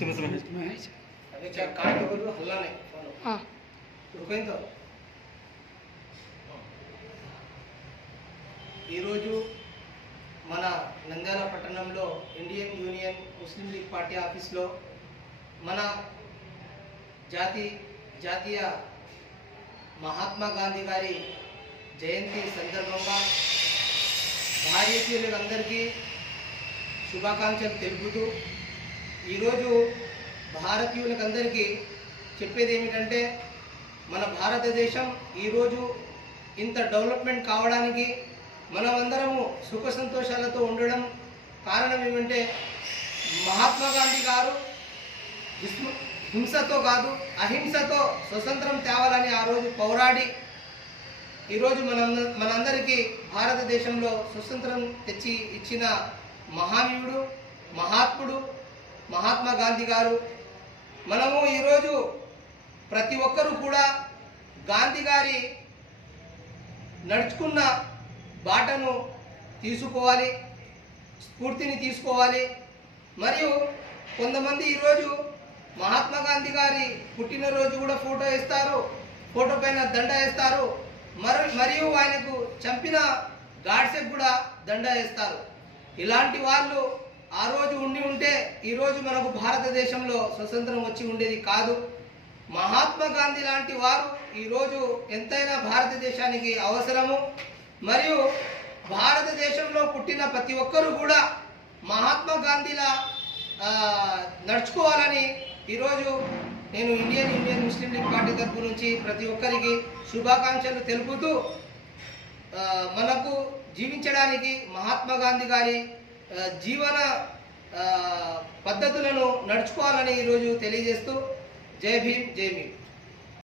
अरे क्या काट बोलो हल्ला नहीं हाँ रुकें तो ఈరోజు మన నంద్యాల పట్టణంలో ఇండియన్ యూనియన్ ముస్లిం లీగ్ పార్టీ ఆఫీస్లో మన జాతీయ మహాత్మా గాంధీ గారి జయంతి సందర్భంగా భారతీయులందరికీ శుభాకాంక్షలు తెలుపుతూ ఈరోజు భారతీయులందరికీ చెప్పేది ఏమిటంటే మన భారతదేశం ఈరోజు ఇంత డెవలప్మెంట్ కావడానికి మనమందరము సుఖ సంతోషాలతో ఉండడం కారణం ఏమంటే మహాత్మా గాంధీ గారు హింసతో కాదు అహింసతో స్వతంత్రం తేవాలని ఆ రోజు పోరాడి ఈరోజు మనందరికీ భారతదేశంలో స్వతంత్రం తెచ్చి ఇచ్చిన మహానీయుడు మహాత్ముడు మహాత్మా గాంధీ గారు. మనము ఈరోజు ప్రతి ఒక్కరూ కూడా గాంధీ గారి నడుచుకున్న బాటను తీసుకోవాలి, స్ఫూర్తిని తీసుకోవాలి. మరియు కొంతమంది ఈరోజు మహాత్మా గాంధీ గారి పుట్టినరోజు కూడా ఫోటో వేస్తారు, ఫోటో పైన దండ వేస్తారు, మరియు ఆయనకు చంపిన గాడ్సెకు కూడా దండ వేస్తారు. ఇలాంటి వాళ్ళు ఆ రోజు ఉంటే ఈరోజు మనకు భారతదేశంలో స్వతంత్రం వచ్చి ఉండేది కాదు. మహాత్మా గాంధీ లాంటి వారు ఈరోజు ఎంతైనా భారతదేశానికి అవసరము. మరియు భారతదేశంలో పుట్టిన ప్రతి ఒక్కరూ కూడా మహాత్మా గాంధీలా నడుచుకోవాలని ఈరోజు నేను ఇండియన్ ముస్లిం లీగ్ పార్టీ తరఫు నుంచి ప్రతి ఒక్కరికి శుభాకాంక్షలు తెలుపుతూ మనకు జీవించడానికి మహాత్మా గాంధీ గారి జీవన పద్ధతులను నడుచుకోవాలని ఈరోజు తెలియజేస్తూ జై భీమ్ జై భీమ్.